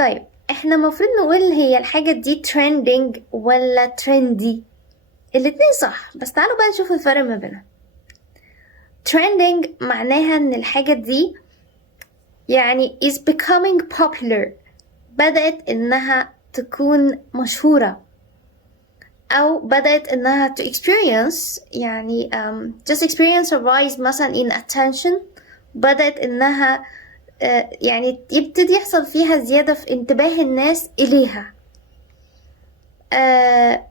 طيب احنا المفروض نقول هي الحاجة دي trending ولا trendy؟ الاتنين صح، بس تعالوا بقى نشوف الفرق ما بينها. trending معناها ان الحاجة دي يعني is becoming popular، بدأت انها تكون مشهورة، او بدأت انها to experience يعني just experience a rise مثلا in attention، بدأت انها يعني يبتدي يحصل فيها زيادة في انتباه الناس إليها.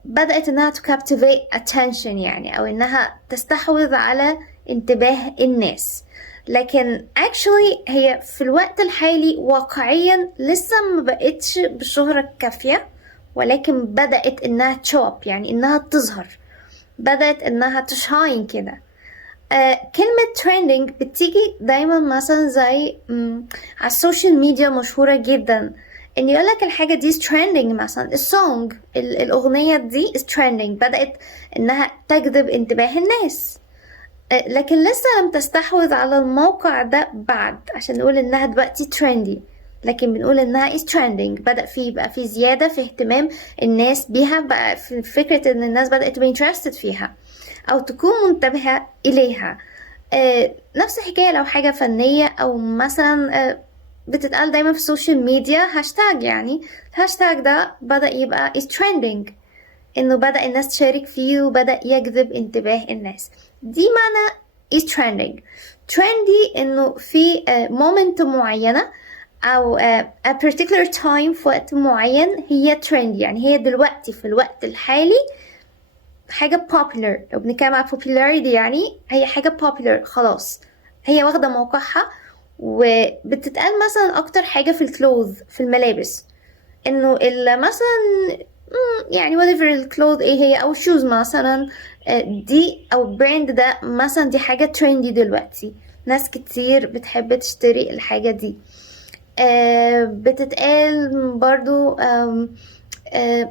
بدأت إنها to captivate attention يعني، أو إنها تستحوذ على انتباه الناس. لكن actually هي في الوقت الحالي واقعيا لسه ما بقتش بالشهرة الكافية، ولكن بدأت إنها show up يعني إنها تظهر، بدأت إنها تشاين كده. كلمة trending بتيجي دايما مثلا زي على السوشيال ميديا مشهورة جدا، ان يقولك الحاجة دي is trending، مثلا السونج الأغنية دي is trending، بدأت انها تجذب انتباه الناس، لكن لسه لم تستحوذ على الموقع ده بعد عشان نقول انها دلوقتي trendy. لكن بنقول انها is trending، بدأ بقى في زيادة في اهتمام الناس بيها، بقى في فكرة ان الناس بدأت to be interested فيها او تكون منتبهة اليها. نفس الحكاية لو حاجة فنية او مثلا بتتقال دايما في السوشيال ميديا هاشتاج، يعني الهاشتاج ده بدأ يبقى is trending، انه بدأ الناس تشارك فيه وبدأ يجذب انتباه الناس. دي معنى is trending. trendy انه في moment معينة او a particular time في وقت معين هي trendy، يعني هي دلوقتي في الوقت الحالي حاجة popular. لو بنتكلم على popularity يعني هي حاجة popular خلاص، هي واخدة موقعها. وبتتقال مثلا اكتر حاجة في الكلوث، في الملابس، انه مثلا يعني whatever الكلوث ايه هي، او shoes مثلا، دي او براند ده مثلا، دي حاجة trendy دلوقتي، ناس كتير بتحب تشتري الحاجة دي. بتتقال برضو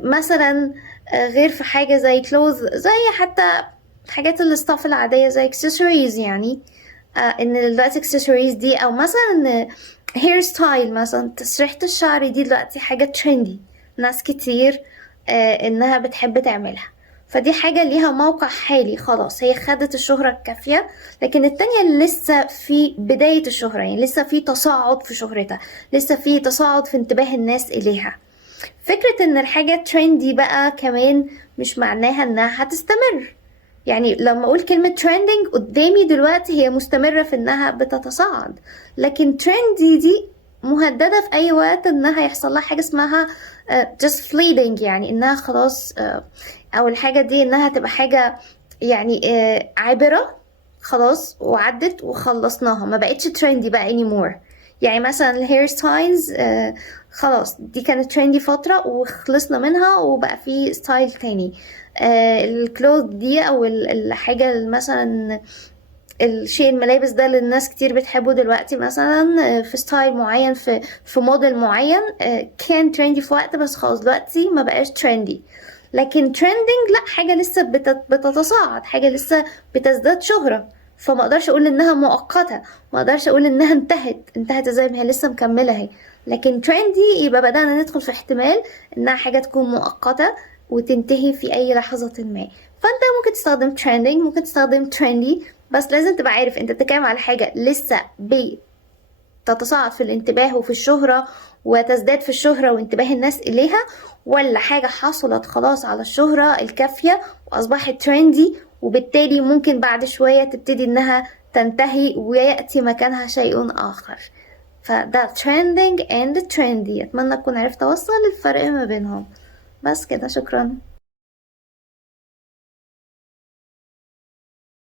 مثلا غير في حاجة زي كلوث، زي حتى حاجات الاستاف العادية زي accessories يعني، ان دلوقتي accessories دي، او مثلا hair style مثلا تسريحة الشعر دي دلوقتي حاجة trendy، ناس كتير انها بتحب تعملها. فدي حاجة ليها موقع حالي خلاص، هي خدت الشهرة الكافية. لكن التانية لسه في بداية الشهرة، يعني لسه في تصاعد في شهرتها، لسه في تصاعد في انتباه الناس إليها. فكرة ان الحاجة ترندي بقى كمان مش معناها انها هتستمر. يعني لما اقول كلمة trending قدامي دلوقتي هي مستمرة في انها بتتصاعد، لكن trendy دي مهددة في اي وقت انها يحصل لها حاجة اسمها just fleeting، يعني انها خلاص او الحاجة دي انها تبقى حاجة يعني عابرة خلاص وعدت وخلصناها، ما بقتش ترندي بقى anymore. يعني مثلا الهير ستايلز خلاص دي كانت ترندي فترة وخلصنا منها وبقى في ستايل تاني. الكلوث دي او الحاجة مثلا الشيء الملابس ده اللي الناس كتير بتحبه دلوقتي مثلا في ستايل معين، في موديل معين، كان ترندي في وقت بس خلاص دلوقتي ما بقاش ترندي. لكن trending لا، حاجة لسه بتتصاعد، حاجة لسه بتزداد شهرة، فما اقدرش اقول انها مؤقتة، ما اقدرش اقول انها انتهت زي ما هي لسه مكملة اهي. لكن trendy يبقى بدأنا ندخل في احتمال انها حاجة تكون مؤقتة وتنتهي في اي لحظة ما. فانت ممكن تستخدم trending، ممكن تستخدم trendy، بس لازم تبقى عارف انت بتتكلم على حاجة لسه تتصاعد في الانتباه وفي الشهرة وتزداد في الشهرة وانتباه الناس إليها، ولا حاجة حصلت خلاص على الشهرة الكافية وأصبحت ترندي، وبالتالي ممكن بعد شوية تبتدي إنها تنتهي ويأتي مكانها شيء آخر. فده trending and trendy. أتمنى أكون عرفت أوصل الفرق ما بينهم. بس كده، شكرا.